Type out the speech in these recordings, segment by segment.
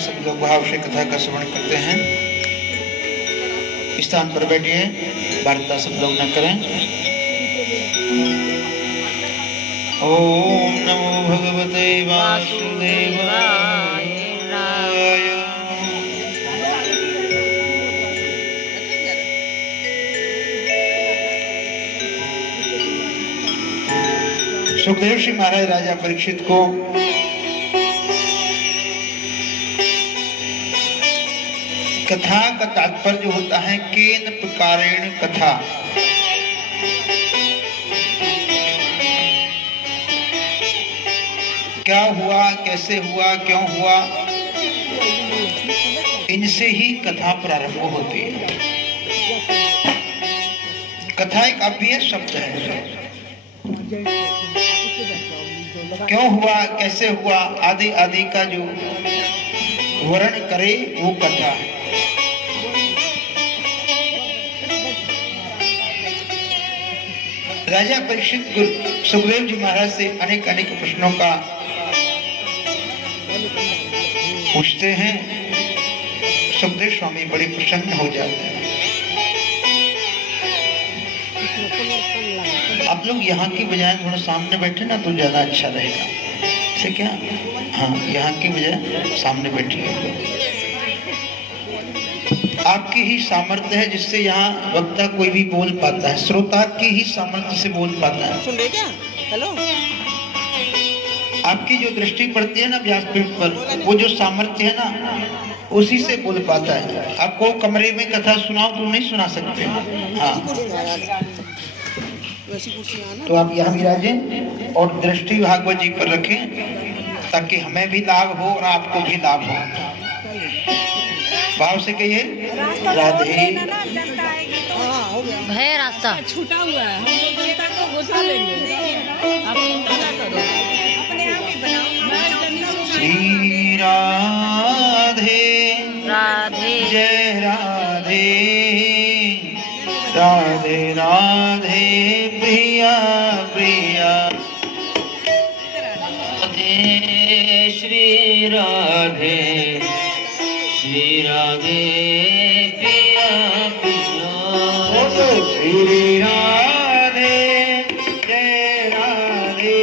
सब लोग भाव से कथा का श्रवण करते हैं। स्थान पर बैठिए, वार्ता सब लोग न करें। ओम नमो भगवते वासुदेवाय। सुखदेव जी महाराज राजा परीक्षित को कथा का तात्पर्य होता है केन प्रकारेण कथा। क्या हुआ, कैसे हुआ, क्यों हुआ, इनसे ही कथा प्रारंभ होती है। कथा एक अव्यय शब्द है। क्यों हुआ, कैसे हुआ, आदि आदि का जो वर्णन करे वो कथा है। राजा परीक्षित सुखदेव जी महाराज से अनेक अनेक प्रश्नों का पूछते हैं। सुखदेव स्वामी बड़े प्रसन्न हो जाते हैं। आप लोग यहाँ की बजाय थोड़ा सामने बैठे ना तो ज्यादा अच्छा रहेगा। से क्या, हाँ, यहाँ की बजाय सामने बैठिए। आपकी ही सामर्थ्य है जिससे यहाँ वक्ता कोई भी बोल पाता है। श्रोता की ही सामर्थ्य से बोल पाता है। सुन रहे क्या? हेलो, आपकी जो दृष्टि पड़ती है ना व्यासपीठ पर, वो जो सामर्थ्य है ना उसी से बोल पाता है। आपको कमरे में कथा सुनाओ तो नहीं सुना सकते। हाँ, तो आप यहाँ विराजें और दृष्टि भागवत जी पर रखें ताकि हमें भी लाभ हो और आपको भी लाभ हो। भाव से कहिए राधे। है रास्ता छूटा हुआ है, हम लोग जनता को घुसा लेंगे। आप चिंता ना करो, अपने आप ही बनाओ। श्री राधे राधे जय राधे, राधे राधे प्रिया प्रिया। राधे श्री राधे, श्री राधे प्रिया प्रिया। श्री राधे जय राधे,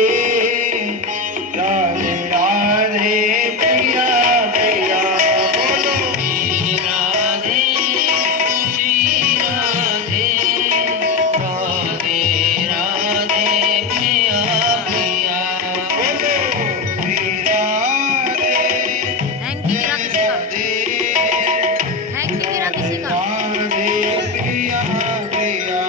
राधे राधे प्रिया प्रिया। श्री राधे, श्री राधे, राधे राधे प्रिया प्रिया। श्री राधे हैंग की गिरा किसी का, हैंग की गिरा किसी का। राधे प्रिया प्रिया।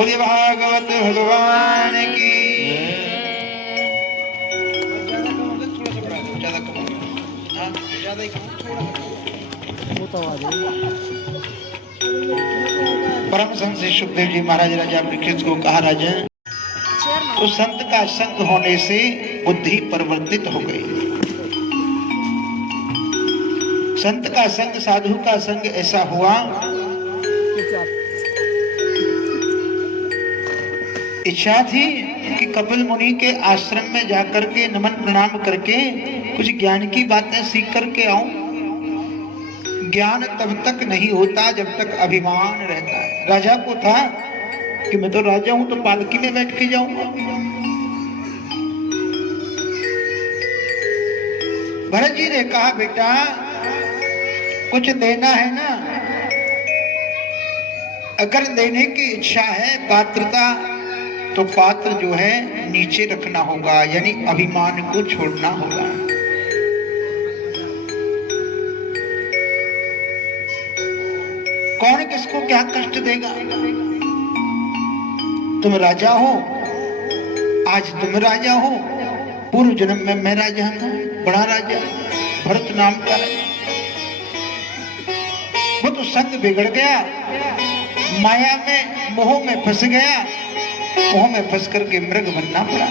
बोलिए भागवत भगवान की। ज्यादा कम हो गया। हाँ, ज्यादा ही कम, थोड़ा परम संत श्री सुखदेव जी महाराज राजा परीक्षित को कहा, राजन तो संत का संग होने से बुद्धि परिवर्तित हो गई। संत का संग, साधु का संग ऐसा हुआ, इच्छा थी कि कपिल मुनि के आश्रम में जाकर के नमन प्रणाम करके कुछ ज्ञान की बातें सीख करके आऊं। ज्ञान तब तक नहीं होता जब तक अभिमान रहता है। राजा को था कि मैं तो राजा हूं, तो पालकी में बैठ के जाऊंगा। भरत जी ने कहा, बेटा कुछ देना है ना, अगर देने की इच्छा है, पात्रता, तो पात्र जो है नीचे रखना होगा, यानी अभिमान को छोड़ना होगा। कौन किसको क्या कष्ट देगा? तुम राजा हो, आज तुम राजा हो, पूर्व जन्म में मैं राजा हूं, बड़ा राजा, भरत नाम का राजा। वो तो संग बिगड़ गया, माया में, मोह में फंस गया, मोह में फंस करके मृग बनना पड़ा।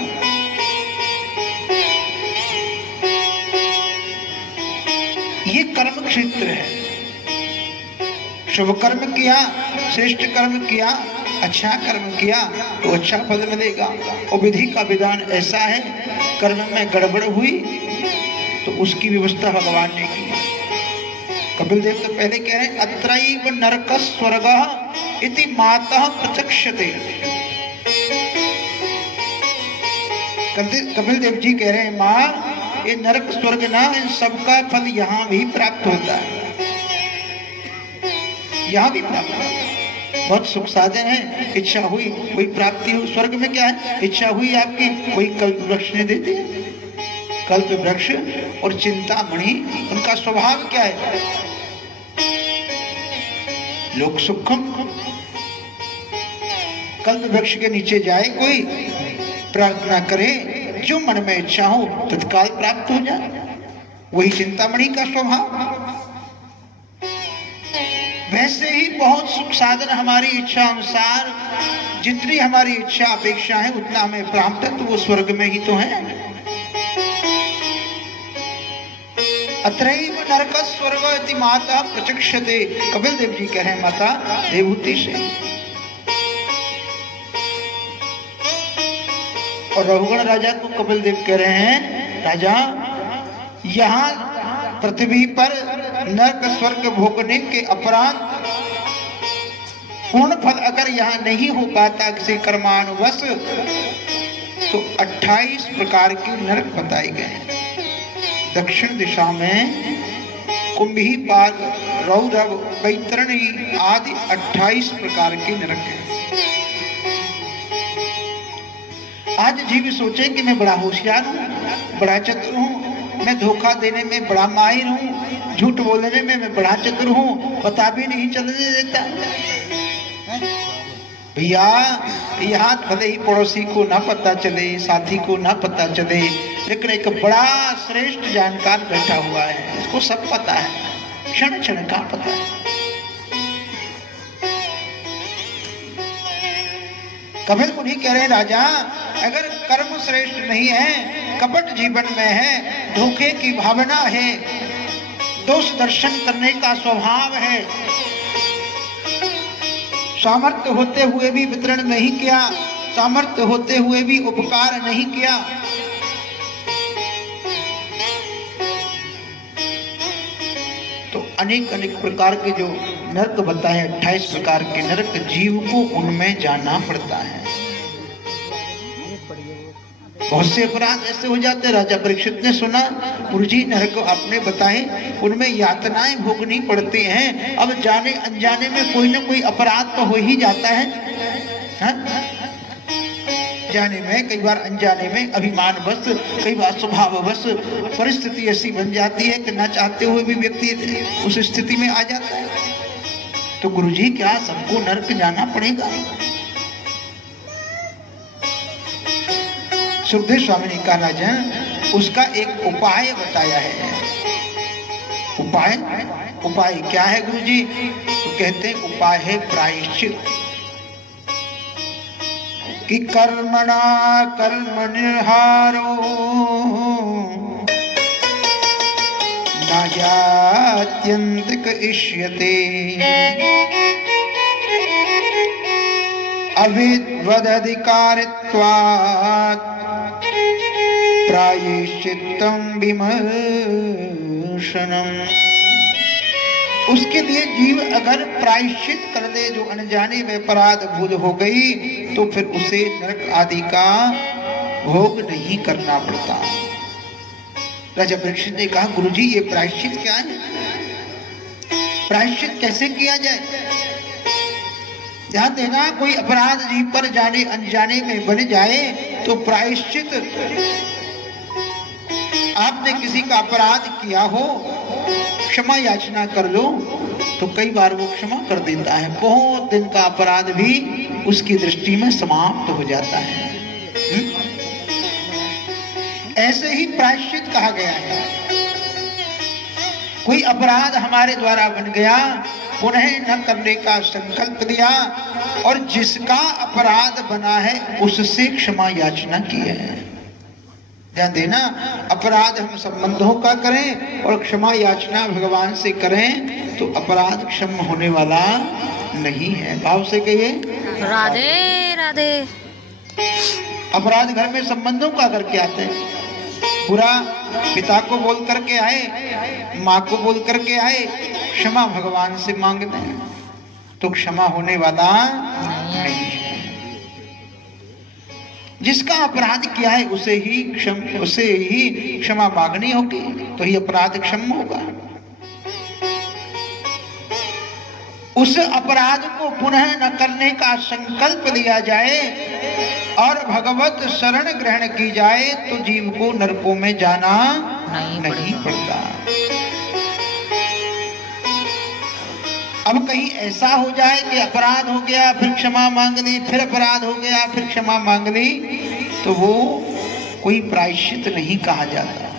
ये कर्म क्षेत्र है। शुभ कर्म किया, श्रेष्ठ कर्म किया, अच्छा कर्म किया तो अच्छा फल मिलेगा। और विधि का विधान ऐसा है, कर्म में गड़बड़ हुई तो उसकी व्यवस्था भगवान ने की। कपिल देव तो पहले कह रहे हैं, अत्रैव नरक स्वर्गः इति मातः प्रचक्षते। कपिल देव जी कह रहे हैं, माँ ये नरक स्वर्ग ना, इन सबका फल यहाँ भी प्राप्त होता है, यहाँ भी प्राप्त होता है। बहुत सुख साधन है, इच्छा हुई वही प्राप्ति हो। स्वर्ग में क्या है, इच्छा हुई आपकी वही कल्प वृक्ष ने देते हैं। कल्प वृक्ष और चिंतामणि, उनका स्वभाव क्या है, लोक सुखम। कल्प वृक्ष के नीचे जाए कोई, प्रार्थना करे, जो मन में इच्छा हो तत्काल प्राप्त हो जाए, वही चिंतामणि का स्वभाव। वैसे ही बहुत सुख साधन हमारी इच्छा अनुसार, जितनी हमारी इच्छा अपेक्षा है उतना हमें प्राप्त है, तो वो स्वर्ग में ही तो है। अत्रैव नरक स्वर्ग इति माता प्रचक्षते। कपिल देव जी कह रहे हैं माता देवहूति से। और रघुगण राजा को कपिल देव कह रहे हैं, राजा यहाँ पृथ्वी पर नरक स्वर्ग भोगने के अपरांत पूर्ण फल अगर यहाँ नहीं हो पाता किसी कर्मानुवश, तो 28 प्रकार के नरक बताए गए। दक्षिण दिशा में कुंभीपाद, रौरव, वैतरणी आदि 28 प्रकार के नरक हैं। आज जीव सोचे कि मैं बड़ा होशियार हूँ, बड़ा चतुर हूँ, मैं धोखा देने में बड़ा माहिर हूँ, झूठ बोलने में मैं बड़ा चतुर हूँ, पता भी नहीं चलने देता। भैया यहाँ भले ही पड़ोसी को ना पता चले, साथी को ना पता चले, लेकिन एक बड़ा श्रेष्ठ जानकार बैठा हुआ है, इसको सब पता है, क्षण क्षण का पता है। कपिल मुनि कह रहे हैं, राजा अगर कर्म श्रेष्ठ नहीं है, कपट जीवन में है, धोखे की भावना है, दोष दर्शन करने का स्वभाव है, सामर्थ्य होते हुए भी वितरण नहीं किया, सामर्थ्य होते हुए भी उपकार नहीं किया, तो अनेक अनेक प्रकार के जो नरक बताए, 28 प्रकार के नरक, जीव को उनमें जाना पड़ता है। बहुत से अपराध ऐसे हो जाते हैं। राजा परीक्षित ने सुना, गुरुजी नरक आपने बताए, उनमें यातनाएं भोगनी पड़ती हैं। अब जाने अनजाने में कोई ना कोई अपराध तो हो ही जाता है, हा? जाने में, कई बार अनजाने में, अभिमान बस, कई बार स्वभाव बस परिस्थिति ऐसी बन जाती है कि ना चाहते हुए भी व्यक्ति उस स्थिति में आ जाता है। तो गुरुजी क्या सबको नरक जाना पड़ेगा? सुखदेव स्वामी ने कहा राजन, उसका एक उपाय बताया है। उपाय क्या है गुरुजी? तो कहते हैं उपाय है प्रायश्चित, कि कर्मणा कर्म निर्हारो न जात्यंतिक इष्यते अविद्वदधिकारित्वात् प्रायश्चित्तं विमर्शनम्। उसके लिए जीव अगर प्रायश्चित कर दे, जो अनजाने में अपराध भूल हो गई, तो फिर उसे नरक आदि का भोग नहीं करना पड़ता। राजा परीक्षित ने कहा, गुरुजी ये प्रायश्चित क्या है? प्रायश्चित कैसे किया जाए? ध्यान देना, कोई अपराध जीव पर जाने अनजाने में बन जाए तो प्रायश्चित, आपने किसी का अपराध किया हो, क्षमा याचना कर लो तो कई बार वो क्षमा कर देता है। बहुत दिन का अपराध भी उसकी दृष्टि में समाप्त हो जाता है। ऐसे ही प्रायश्चित कहा गया है। कोई अपराध हमारे द्वारा बन गया, पुनः न करने का संकल्प दिया, और जिसका अपराध बना है उससे क्षमा याचना की है। ध्यान देना, अपराध हम संबंधों का करें और क्षमा याचना भगवान से करें तो अपराध क्षम होने वाला नहीं है। भाव से कहिए राधे राधे। अपराध घर में संबंधों का करके आते हैं। बुरा पिता को बोल करके आए, माँ को बोल करके आए, क्षमा भगवान से मांगते हैं तो क्षमा होने वाला नहीं है। जिसका अपराध किया है उसे ही क्षमा मांगनी होगी, तो ही अपराध क्षम होगा। उस अपराध को पुनः न करने का संकल्प लिया जाए और भगवत शरण ग्रहण की जाए तो जीव को नरकों में जाना नहीं पड़ता। अब कहीं ऐसा हो जाए कि अपराध हो गया फिर क्षमा मांग ली, फिर अपराध हो गया फिर क्षमा मांग ली, तो वो कोई प्रायश्चित नहीं कहा जाता।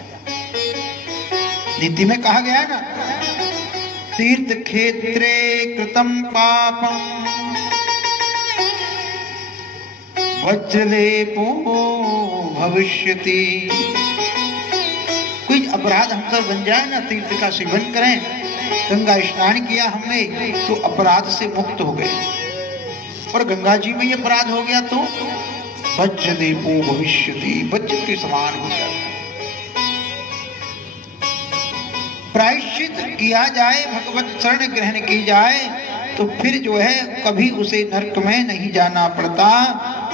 नीति में कहा गया ना, तीर्थ क्षेत्रे कृतम पापम वज्रलेपो भविष्यति। कोई अपराध हम पर बन जाए ना, तीर्थ का सेवन करें, गंगा स्नान किया हमने तो अपराध से मुक्त हो गए, और गंगा जी में ये अपराध हो गया तो वज्रलेपो भविष्यति, वज्र के समान हो जाता है। प्रायश्चित किया जाए, भगवत शरण ग्रहण की जाए तो फिर जो है कभी उसे नरक में नहीं जाना पड़ता,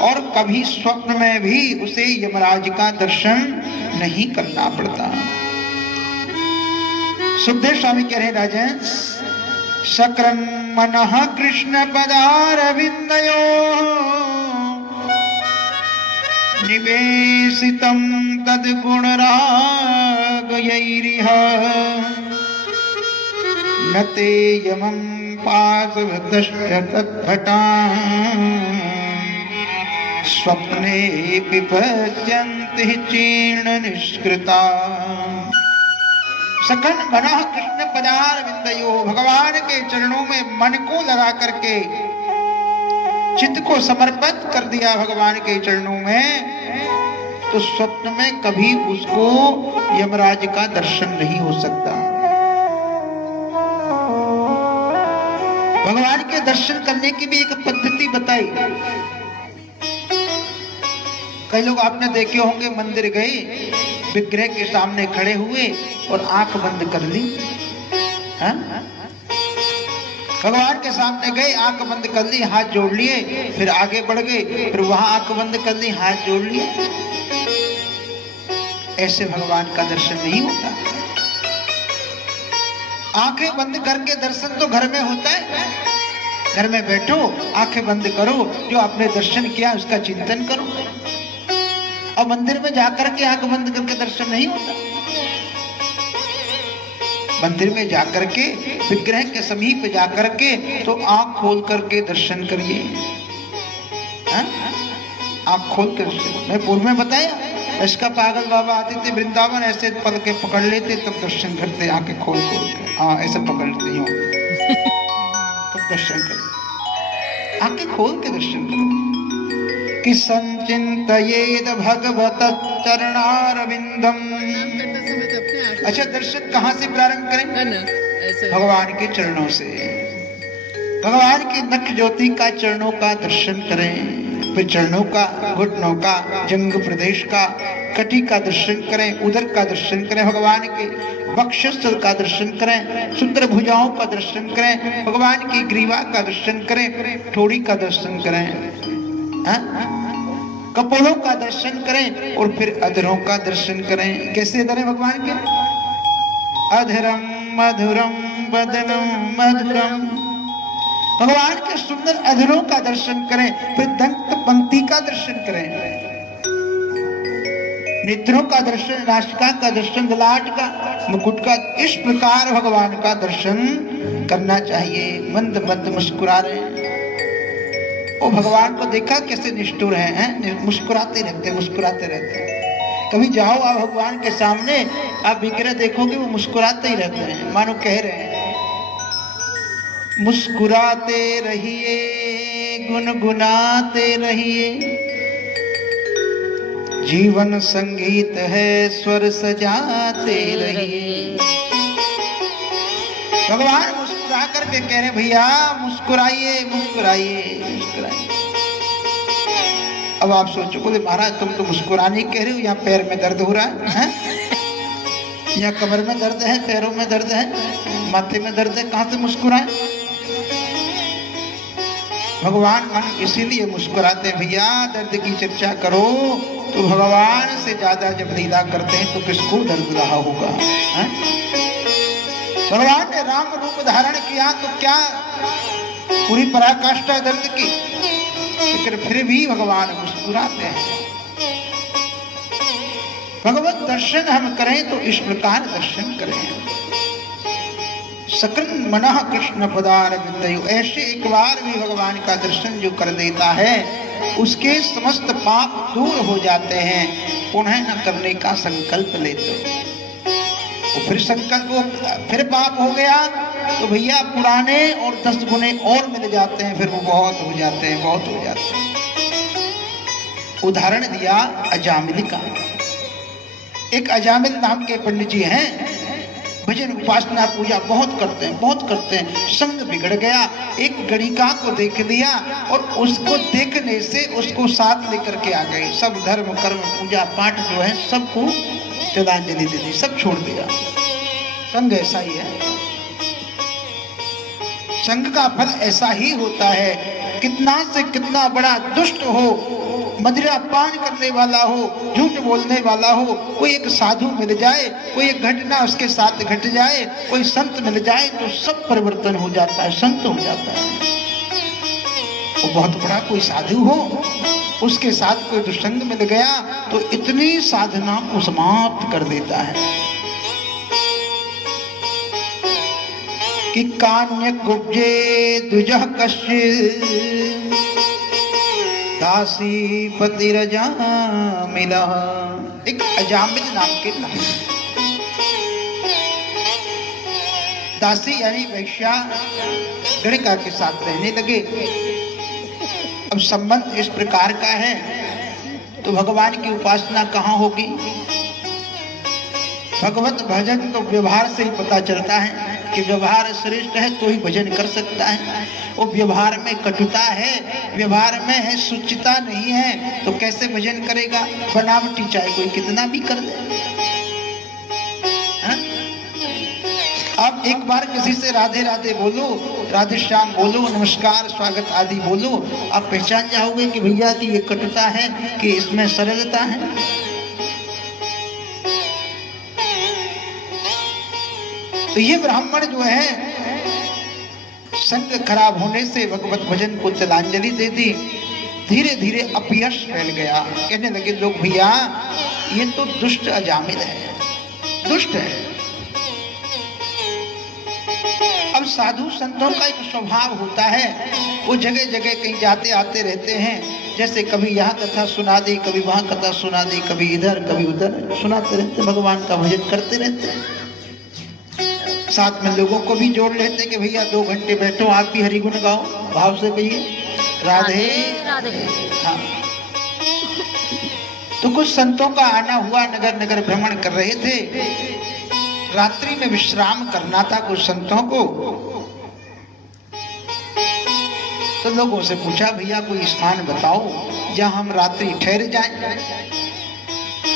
और कभी स्वप्न में भी उसे यमराज का दर्शन नहीं करना पड़ता। सुखदेव स्वामी कह रहे राजन, सक्रम मनः कृष्ण पदारविंदयो निवेशितं तद्गुणरागयैरिह न ते यमं पाशवतश्च तद्भटान् स्वप्ने विपद्यन्ति चीर्ण निष्कृता। सखन मनः कृष्ण पदारविंदयो, भगवान के चरणों में मन को लगा करके चित्त को समर्पित कर दिया भगवान के चरणों में, तो स्वप्न में कभी उसको यमराज का दर्शन नहीं हो सकता। भगवान के दर्शन करने की भी एक पद्धति बताई। कई लोग आपने देखे होंगे, मंदिर गए, विग्रह के सामने खड़े हुए और आंख बंद कर ली। भगवान के सामने गए, आंख बंद कर ली, हाथ जोड़ लिए, फिर आगे बढ़ गए, फिर वहां आंख बंद कर ली, हाथ जोड़ लिए। ऐसे भगवान का दर्शन नहीं होता। आंखें बंद करके दर्शन तो घर में होता है। घर में बैठो, आंखें बंद करो, जो आपने दर्शन किया उसका चिंतन करो। और मंदिर में जाकर के आंख बंद करके दर्शन नहीं होता। मंदिर में जाकर के, विग्रह के समीप जाकर के तो आंख खोल करके दर्शन करिए। आंख खोल कर, मैं पूर्व में बताया इसका पागल बाबा आते थे वृंदावन, ऐसे पल के पकड़ लेते, तब दर्शन करते, आंखें खोल खोल के, हाँ ऐसे पकड़ते हो तब दर्शन करो, आंखें खोल के दर्शन करो। कि संचिंतयेद भगवत चरणारविंदम। अच्छा, दर्शन कहाँ से प्रारंभ करें? भगवान के चरणों से। भगवान की नख ज्योति का चरणों का दर्शन करें, फिर चरणों का, घुटनों का, जंग प्रदेश का, कटी का दर्शन करें, उदर का दर्शन करें, भगवान के वक्षस्थल का दर्शन करें, सुंदर भुजाओं का दर्शन करें, भगवान की ग्रीवा का दर्शन करें, ठोड़ी का दर्शन करें, कपोलों का दर्शन करें, और फिर अधरों का दर्शन करें। कैसे अधर है भगवान के? अधरम मधुरम बदनम मधुरम। भगवान के सुंदर अधरों का दर्शन करें, फिर दंत पंक्ति का दर्शन करें, नेत्रों का दर्शन, नासिका का दर्शन, ललाट का, मुकुट का। इस प्रकार भगवान का दर्शन करना चाहिए। मंद मंद मुस्कुरा रहे हैं। वो भगवान को देखा कैसे निष्ठुर हैं, मुस्कुराते रहते, मुस्कुराते रहते। कभी जाओ आप भगवान के सामने, आप विग्रह देखोगे वो मुस्कुराते ही रहते हैं, मानो कह रहे हैं मुस्कुराते रहिए, गुनगुनाते रहिए, जीवन संगीत है, स्वर सजाते रहिए। भगवान मुस्कुरा करके कह रहे भैया मुस्कुराइए, मुस्कुराइए, मुस्कुराइए। अब आप सोचो, बोले महाराज तुम तो मुस्कुराने कह रहे हो, यहाँ पैर में दर्द हो रहा है, यहाँ कमर में दर्द है, पैरों में दर्द है, माथे में दर्द है, कहाँ से मुस्कुराए? भगवान मन इसीलिए मुस्कुराते हैं भैया। दर्द की चर्चा करो तो भगवान से ज्यादा जब लीला करते हैं तो किसको दर्द रहा होगा? भगवान ने राम रूप धारण किया तो क्या पूरी पराकाष्ठा दर्द की, लेकिन फिर भी भगवान मुस्कुराते हैं। भगवत दर्शन हम करें तो इस प्रकार दर्शन करें। सकन मनः कृष्ण पदारविंदयो। ऐसे एक बार भी भगवान का दर्शन जो कर देता है उसके समस्त पाप दूर हो जाते हैं। पुनः न करने का संकल्प लेते, तो फिर संकल्प, फिर पाप हो गया तो भैया पुराने और 10 गुने और मिल जाते हैं, फिर वो बहुत हो जाते हैं, बहुत हो जाते हैं। उदाहरण दिया अजामिल का। एक अजामिल नाम के पंडित जी हैं, भजन उपासना पूजा बहुत करते हैं, बहुत करते हैं। संग बिगड़ गया, एक गणिका को देख लिया और उसको देखने से उसको साथ लेकर के आ गए। सब धर्म कर्म पूजा पाठ जो है सबको तिलांजलि दे दी, सब छोड़ दिया। संग ऐसा ही है, संग का फल ऐसा ही होता है। कितना से कितना बड़ा दुष्ट हो, मदिरा पान करने वाला हो, झूठ बोलने वाला हो, कोई एक साधु मिल जाए, कोई एक घटना उसके साथ घट जाए, कोई संत मिल जाए तो सब परिवर्तन हो जाता है, संत हो जाता है। वो बहुत बड़ा कोई साधु हो, उसके साथ कोई दुष्संग मिल गया तो इतनी साधना को समाप्त कर देता है कि कान्य कुब्जे दुजह कश्य दासी पति रजामिला। एक अजामिल नाम के दासी यानी वैश्या गणिका के साथ रहने लगे। अब संबंध इस प्रकार का है तो भगवान की उपासना कहाँ होगी? भगवत भजन तो व्यवहार से ही पता चलता है कि व्यवहार श्रेष्ठ है तो ही भजन कर सकता है। वो व्यवहार में कटुता है, व्यवहार में है सुचिता नहीं है तो कैसे भजन करेगा? बनावटी चाहे कोई कितना भी कर दे। आप एक बार किसी से राधे राधे बोलो, राधे श्याम बोलो, नमस्कार स्वागत आदि बोलो, आप पहचान जाओगे कि भैया की ये कटुता है कि इसमें सरलता है। तो ये ब्राह्मण जो है संग खराब होने से भगवत भजन को तिलांजलि दे दी। धीरे धीरे अपयश फैल गया। कहने लगे लोग भैया ये तो दुष्ट अजामिल है, दुष्ट है। अब साधु संतों का एक स्वभाव होता है, वो जगह जगह कहीं जाते आते रहते हैं जैसे कभी यहाँ कथा सुना दी, कभी वहाँ कथा सुना दी, कभी इधर कभी उधर सुनाते रहते, भगवान का भजन करते रहते। साथ में लोगों को भी जोड़ लेते कि भैया 2 घंटे बैठो, आप भी हरि गुण गाओ भाव से कहिए राधे राधे। हाँ। तो कुछ संतों का आना हुआ, नगर नगर भ्रमण कर रहे थे, रात्रि में विश्राम करना था कुछ संतों को। तो लोगों से पूछा भैया कोई स्थान बताओ जहां हम रात्रि ठहर जाएं।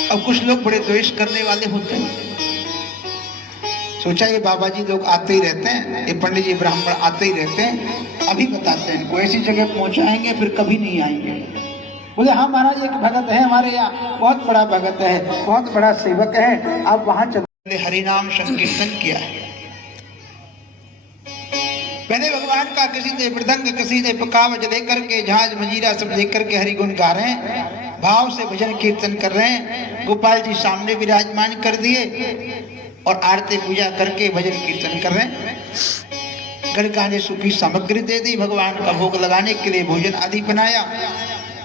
अब कुछ लोग बड़े द्वेष करने वाले होते हैं, सोचा ये बाबा जी लोग आते ही रहते हैं, ये पंडित जी ब्राह्मण आते ही रहते हैं, अभी बताते हैं इनको ऐसी जगह पहुंचाएंगे फिर कभी नहीं आएंगे। बोले हाँ महाराज एक भगत है हमारे यहाँ, बहुत बड़ा भगत है, बहुत बड़ा सेवक है, आप वहां चले। हरिनाम संकीर्तन किया है। पहले भगवान का किसी ने मृदंग, किसी ने पकावज लेकर के, झांझ मजीरा सब लेकर के हरि गुण गा रहे हैं, भाव से भजन कीर्तन कर रहे हैं। गोपाल जी सामने विराजमान कर दिए और आरती पूजा करके भजन कीर्तन कर रहे हैं। गणगाने सूखी सामग्री दे दी, भगवान का भोग लगाने के लिए भोजन आदि बनाया।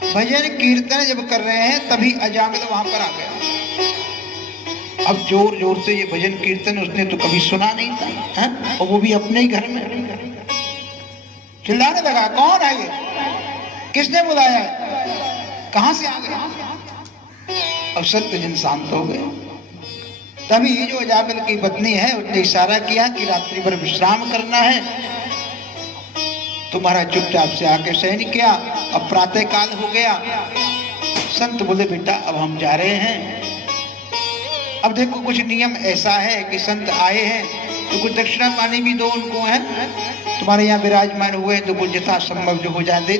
भजन कीर्तन जब कर रहे हैं तभी अजामिल वहां पर आ गया। अब जोर जोर से ये भजन कीर्तन उसने तो कभी सुना नहीं था, है? और वो भी अपने ही घर में चिल्लाने लगा, कौन है ये, किसने बुलाया है, कहां से आ गया। अब सत्य जन शांत हो गए। तभी जो अजामिल की पत्नी है उसने इशारा किया कि रात्रि भर विश्राम करना है, तुम्हारा चुपचाप से आके शयन किया। अब प्रातः काल हो गया, संत बोले बेटा अब हम जा रहे हैं। अब देखो कुछ नियम ऐसा है कि संत आए हैं तो कुछ दक्षिणा पानी भी दो उनको, है तुम्हारे यहाँ विराजमान हुए तो कुछ यथा संभव जो हो जाए।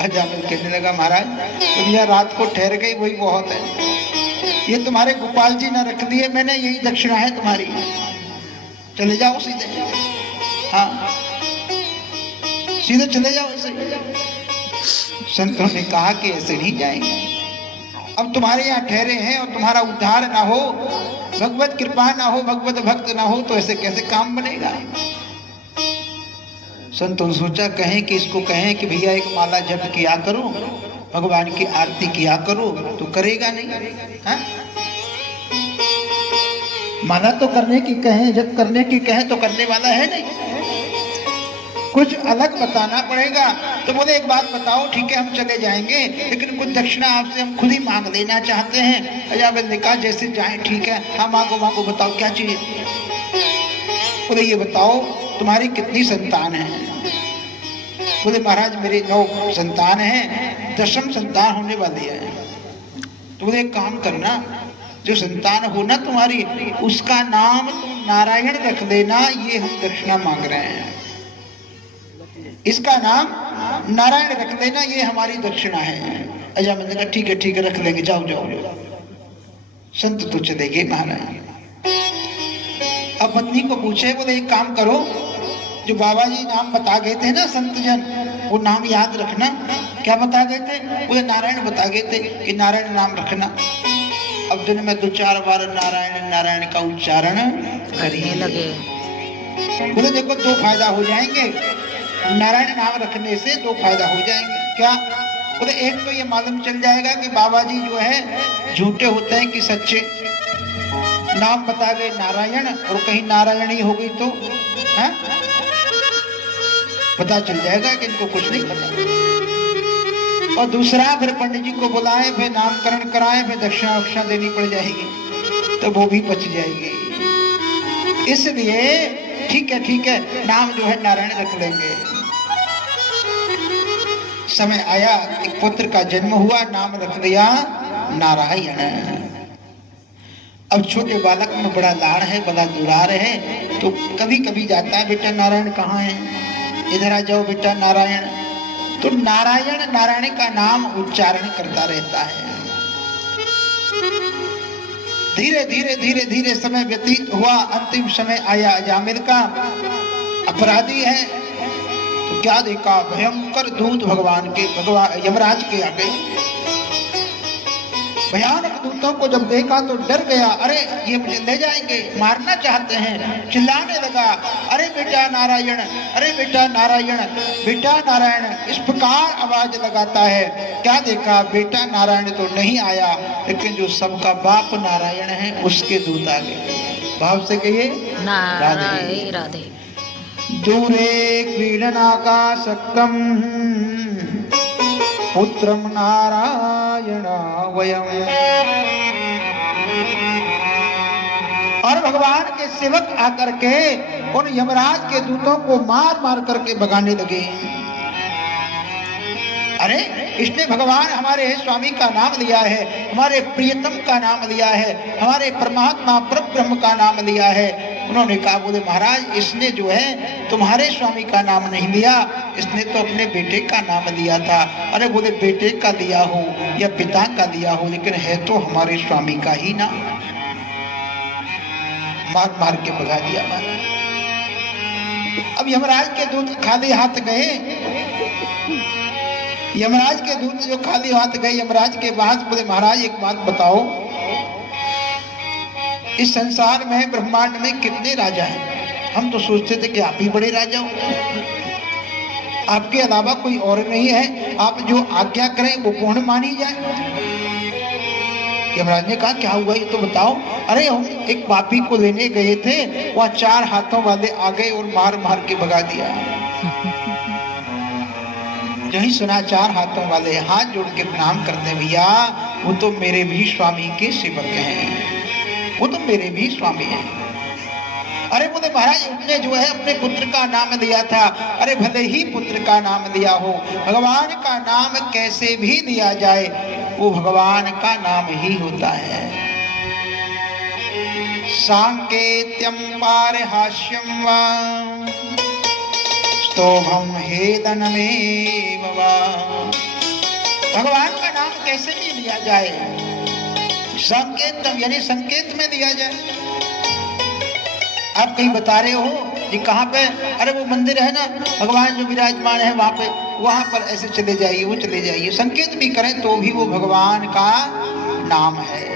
अजामिल कहने लगा महाराज तुम यहाँ रात को ठहर गई वही बहुत है, ये तुम्हारे गोपाल जी ने रख दिए मैंने, यही दक्षिणा है तुम्हारी, चले जाओ सीधे। हाँ सीधे चले जाओ ऐसे। संतों ने कहा कि ऐसे नहीं जाएंगे, अब तुम्हारे यहाँ ठहरे हैं और तुम्हारा उद्धार ना हो, भगवत कृपा ना हो, भगवत भक्त ना हो तो ऐसे कैसे काम बनेगा। संतों ने सोचा कहें कि इसको कहें कि भैया एक माला जप किया करो, भगवान की आरती किया करो, तो करेगा नहीं। हाँ? माला तो करने की कहें, जब करने की कहें तो करने वाला है नहीं, कुछ अलग बताना पड़ेगा। तो बोले एक बात बताओ, ठीक है हम चले जाएंगे लेकिन कुछ दक्षिणा आपसे हम खुद ही मांग लेना चाहते हैं। अजामिल ने कहा जैसे जाएं ठीक है, हाँ मांगो मांगो, बताओ क्या चाहिए। बोले ये बताओ तुम्हारी कितनी संतान है। बोले महाराज मेरे 9 संतान हैं, 10वीं संतान होने वाली है। तो बोले एक काम करना, जो संतान हो ना तुम्हारी उसका नाम तुम नारायण रख देना, ये हम दक्षिणा मांग रहे हैं, इसका नाम नारायण रख देना, ये हमारी दक्षिणा है। अजामिल ने कहा ठीक है रख लेंगे, जाओ जाओ। संत तो चले गए महाराज। अब पत्नी को पूछे, बोले एक काम करो, जो बाबा जी नाम बता गए थे ना संत जन, वो नाम याद रखना। क्या बता गए थे? बोले नारायण बता गए थे कि नारायण नाम रखना। अब दिन में 2-4 बार नारायण नारायण का उच्चारण करने लगे। बोले देखो 2 फायदा हो जाएंगे, नारायण नाम रखने से 2 फायदा हो जाएंगे। क्या? बोले एक तो ये मालूम चल जाएगा कि बाबा जी जो है झूठे होते हैं कि सच्चे, नाम बता गए नारायण और कहीं नारायण ही हो गई तो है? पता चल जाएगा कि इनको कुछ नहीं पता। और दूसरा फिर पंडित जी को बुलाए, फिर नामकरण कराए, फिर दक्षिणा देनी पड़ जाएगी तो वो भी बच जाएगी। इसलिए ठीक है नाम जो है नारायण रख लेंगे। समय आया, एक पुत्र का जन्म हुआ, नाम रख दिया नारायण। अब छोटे बालक में बड़ा लाड़ है, बड़ा दुलार है, तो कभी कभी जाता है बेटा नारायण कहाँ है, इधर आ जाओ बेटा नारायण। तो नारायण नारायण का नाम उच्चारण करता रहता है। धीरे धीरे समय व्यतीत हुआ, अंतिम समय आया अजामिल का। अपराधी है तो क्या देखा, भयंकर दूत भगवान यमराज के आ गए। भयानक दूतों को जब देखा तो डर गया, अरे ये मुझे ले जाएंगे, मारना चाहते हैं। चिल्लाने लगा, अरे बेटा नारायण, अरे बेटा नारायण, बेटा नारायण, इस प्रकार आवाज लगाता है। क्या देखा, बेटा नारायण तो नहीं आया, लेकिन जो सबका बाप नारायण है उसके दूत आ गए। भाव से कहिए नारायण राधे। दूरे क्रीडनाकाशक्तम पुत्रम नारायण वयम। और भगवान के सेवक आकर के उन यमराज के दूतों को मार मार करके भगाने लगे। अरे इसने भगवान हमारे स्वामी का नाम लिया है, हमारे प्रियतम का नाम लिया है, हमारे परमात्मा परब्रह्म का नाम लिया है। उन्होंने कहा, बोले महाराज इसने जो है तुम्हारे स्वामी का नाम नहीं लिया, इसने तो अपने बेटे का नाम लिया था। अरे बोले बेटे का लिया हो या पिता का लिया हो, लेकिन है तो हमारे स्वामी का ही नाम। मार मार के भगा दिया महाराज। अब यमराज के दूत खाली हाथ गए, यमराज के दूत जो खाली हाथ गए यमराज के पास, बोले महाराज एक बात बताओ, इस संसार में ब्रह्मांड में कितने राजा हैं? हम तो सोचते थे कि आप ही बड़े राजा हो, आपके अलावा कोई और नहीं है, आप जो आज्ञा करें वो पूर्ण मानी जाए। यमराज ने कहा, क्या हुआ ये तो बताओ। अरे हम एक पापी को लेने गए थे, वहां 4 हाथों वाले आ गए और मार मार के भगा दिया। यही सुना 4 हाथों वाले हाथ जोड़ के प्रणाम करते, भैया वो तो मेरे भी स्वामी के सेवक हैं, वो तो मेरे भी स्वामी हैं। अरे बोले महाराज उसने जो है अपने पुत्र का नाम लिया था। अरे भले ही पुत्र का नाम लिया हो, भगवान का नाम कैसे भी लिया जाए वो भगवान का नाम ही होता है। सांकेत्यम पारहास्यम वा स्तोभम हेदनमेव वा। भगवान का नाम कैसे भी लिया जाए, संकेतम यानी संकेत में दिया जाए। आप कहीं बता रहे हो कि कहाँ पे, अरे वो मंदिर है ना भगवान जो विराजमान है वहां पे, वहां पर ऐसे चले जाइए, वो चले जाइए, संकेत भी करें तो भी वो भगवान का नाम है।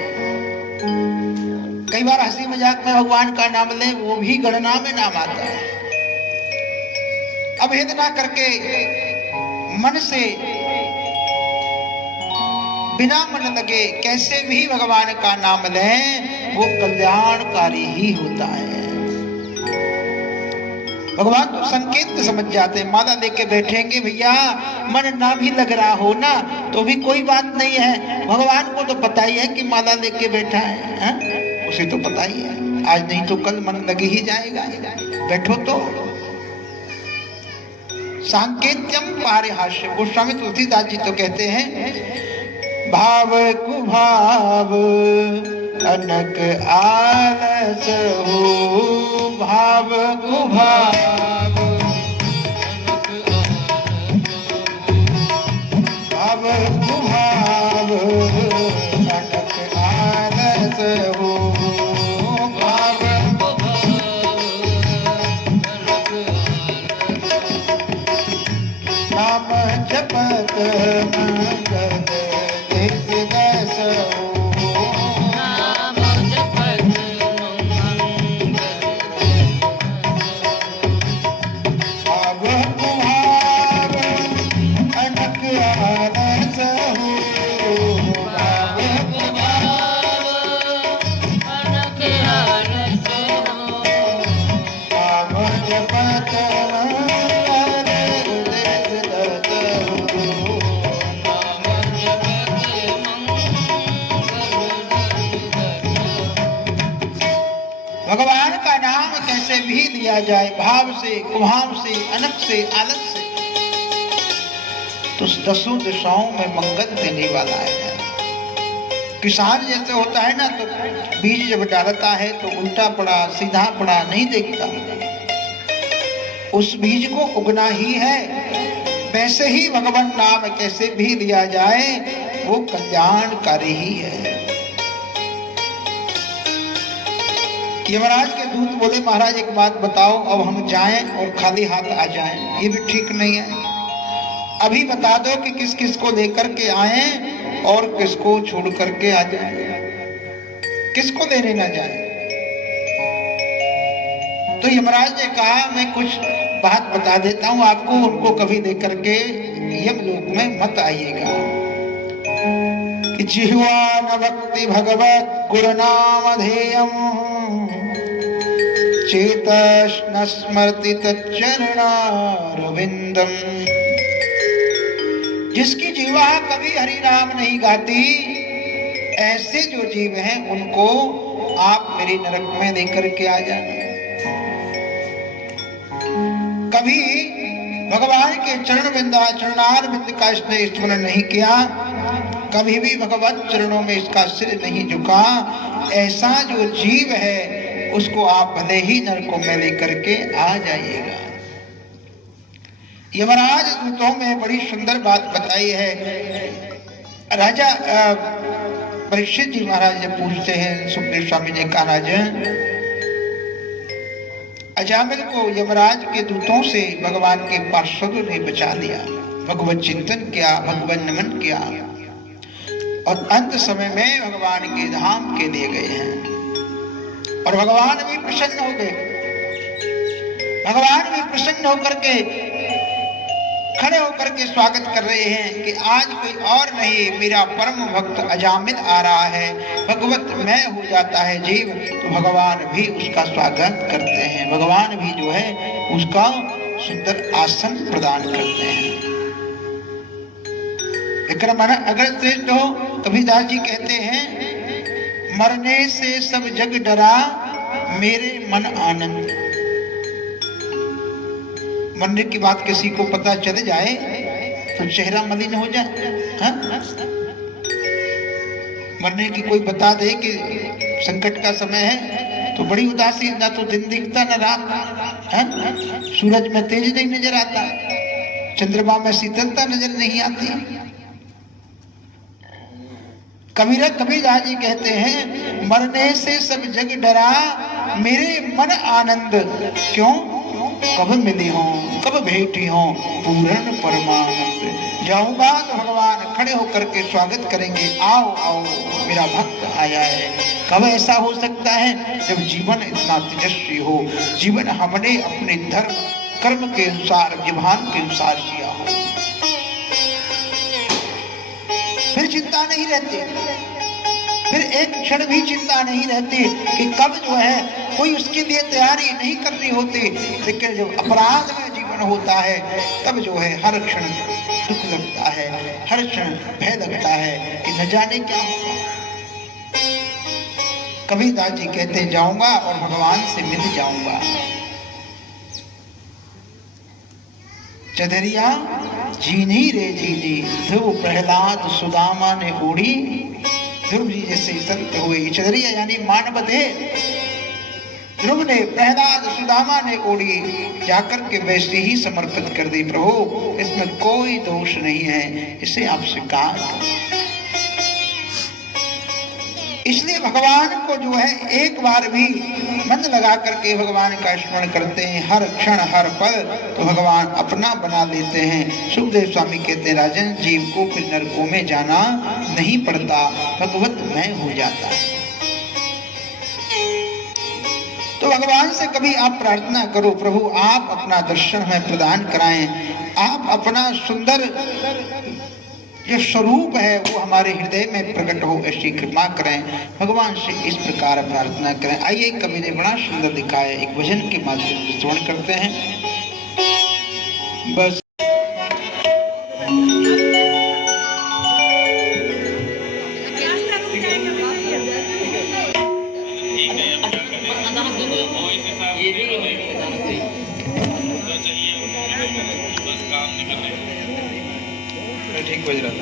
कई बार हंसी मजाक में भगवान का नाम लें, वो भी गणना में नाम आता है। अभेद ना करके मन से बिना मन लगे कैसे भी भगवान का नाम लें वो कल्याणकारी ही होता है। भगवान तो संकेत समझ जाते हैं। माला लेके बैठेंगे भैया, मन ना भी लग रहा हो ना तो भी कोई बात नहीं है, भगवान को तो पता ही है कि माला लेके बैठा है, उसे तो पता ही है, आज नहीं तो कल मन लग ही जाएगा, बैठो तो। सांकेत्यम पारिहास्य, गोस्वामी तुलसीदास जी तो कहते हैं, भाव कुभाव अनक आलस हो, भाव कुभाव भाव कुभाव अनक आलस हो, भाव नाम जपत मंगल देश दस हो, नाम जपत मंगल भाव कुभाव अनक आलस हो, भाव अनक आलस हो, नाम जपत मंगल देश दस हो। भगवान का नाम कैसे भी लिया जाए, भाव से, कुभाव से, अनक से, आलस से, तो दसों दिशाओं में मंगल देने वाला है। किसान जैसे होता है ना, तो बीज जब डालता है तो उल्टा पड़ा सीधा पड़ा नहीं देखता, उस बीज को उगना ही है। वैसे ही भगवान नाम कैसे भी लिया जाए वो कल्याणकारी ही है। यमराज के दूत बोले, महाराज एक बात बताओ, अब हम जाएं और खाली हाथ आ जाएं, ये भी ठीक नहीं है। अभी बता दो कि किस किस को लेकर के आए और किसको छोड़ करके आ जाए, किसको देने ना जाए। तो यमराज ने कहा मैं कुछ बात बता देता हूं आपको, उनको कभी दे करके यमलोक में मत आइएगा। कि जिह्वा न भक्ति भगवत गुणनामधेयम् चेतस न स्मरति तच्चरणारविंदम्। जिसकी जीवा कभी हरि नाम नहीं गाती, ऐसे जो जीव हैं उनको आप मेरे नरक में देकर के आ जाना। कभी भगवान के चरणार बिंद का इसने स्मरण नहीं किया, कभी भी भगवत चरणों में इसका सिर नहीं झुका, ऐसा जो जीव है उसको आप भले ही नरकों में लेकर के आ जाइएगा। यमराज दूतों में बड़ी सुंदर बात बताई है। राजा परीक्षित जी महाराज जब पूछते हैं, सुखदेव स्वामी ने कहा राजन, अजामिल को यमराज के दूतों से भगवान के पार्षदों ने बचा लिया, भगवत चिंतन किया, भगवत नमन किया और अंत समय में भगवान के धाम के लिए गए हैं। और भगवान भी प्रसन्न हो गए, भगवान भी प्रसन्न होकर के खड़े होकर के स्वागत कर रहे हैं कि आज कोई और नहीं, मेरा परम भक्त अजामिल आ रहा है, भगवत मैं हो जाता है जीव, तो भगवान भी उसका स्वागत करते हैं, भगवान भी जो है उसका सुंदर आसन प्रदान करते हैं। विक्रम अगर श्रेष्ठ हो, कबीरदास जी कहते हैं मरने से सब जग डरा मेरे मन आनंद। मरने की बात किसी को पता चल जाए तो चेहरा मलिन हो जाए। मरने की कोई बता दे कि संकट का समय है तो बड़ी उदासी, ना तो दिन दिखता ना रात, सूरज में तेज नहीं नजर आता, चंद्रमा में शीतलता नजर नहीं आती। कबीरदास जी कहते हैं मरने से सब जग डरा मेरे मन आनंद। क्यों? कब मिली हो, कब भेटी हो पूर्ण परमानंद। जाऊंगा तो भगवान खड़े होकर के स्वागत करेंगे, आओ आओ मेरा भक्त आया है। कब ऐसा हो सकता है? जब जीवन इतना तेजस्वी हो, जीवन हमने अपने धर्म कर्म के अनुसार, विधान के अनुसार जिया हो, फिर चिंता नहीं रहती, फिर एक क्षण भी चिंता नहीं रहती कि कब जो है कोई उसके लिए तैयारी नहीं करनी होती। लेकिन जब अपराध में जीवन होता है तब जो है हर क्षण दुख लगता है, हर क्षण भय लगता है कि न जाने क्या होगा। कबीरदास जी कहते जाऊंगा और भगवान से मिल जाऊंगा। चदरिया जीनी रे जीनी ध्रुव प्रहलाद सुदामा ने ओढ़ी। ध्रुव जी जैसे संत हुए, चदरिया यानी मानव देह, ध्रुव ने प्रहलाद सुदामा ने ओढ़ी, जाकर के वैसे ही समर्पित कर दी। प्रभु इसमें कोई दोष नहीं है, इसे आप स्वीकार करो। इसलिए भगवान को जो है एक बार भी मन लगा करके भगवान का स्मरण करते हैं, हर क्षण हर पल तो भगवान अपना बना लेते हैं। सुखदेव स्वामी कहते हैं राजन, जीव को फिर नरकों में जाना नहीं पड़ता, भगवत मैं हो जाता है। तो भगवान से कभी आप प्रार्थना करो, प्रभु आप अपना दर्शन हमें प्रदान कराएं, आप अपना सुंदर जो स्वरूप है वो हमारे हृदय में प्रकट हो, ऐसी कृपा करें। भगवान से इस प्रकार प्रार्थना करें। आइए कवि ने बड़ा सुंदर लिखा है, एक भजन के माध्यम से श्रवण करते हैं। बस ठीक बज रहा था।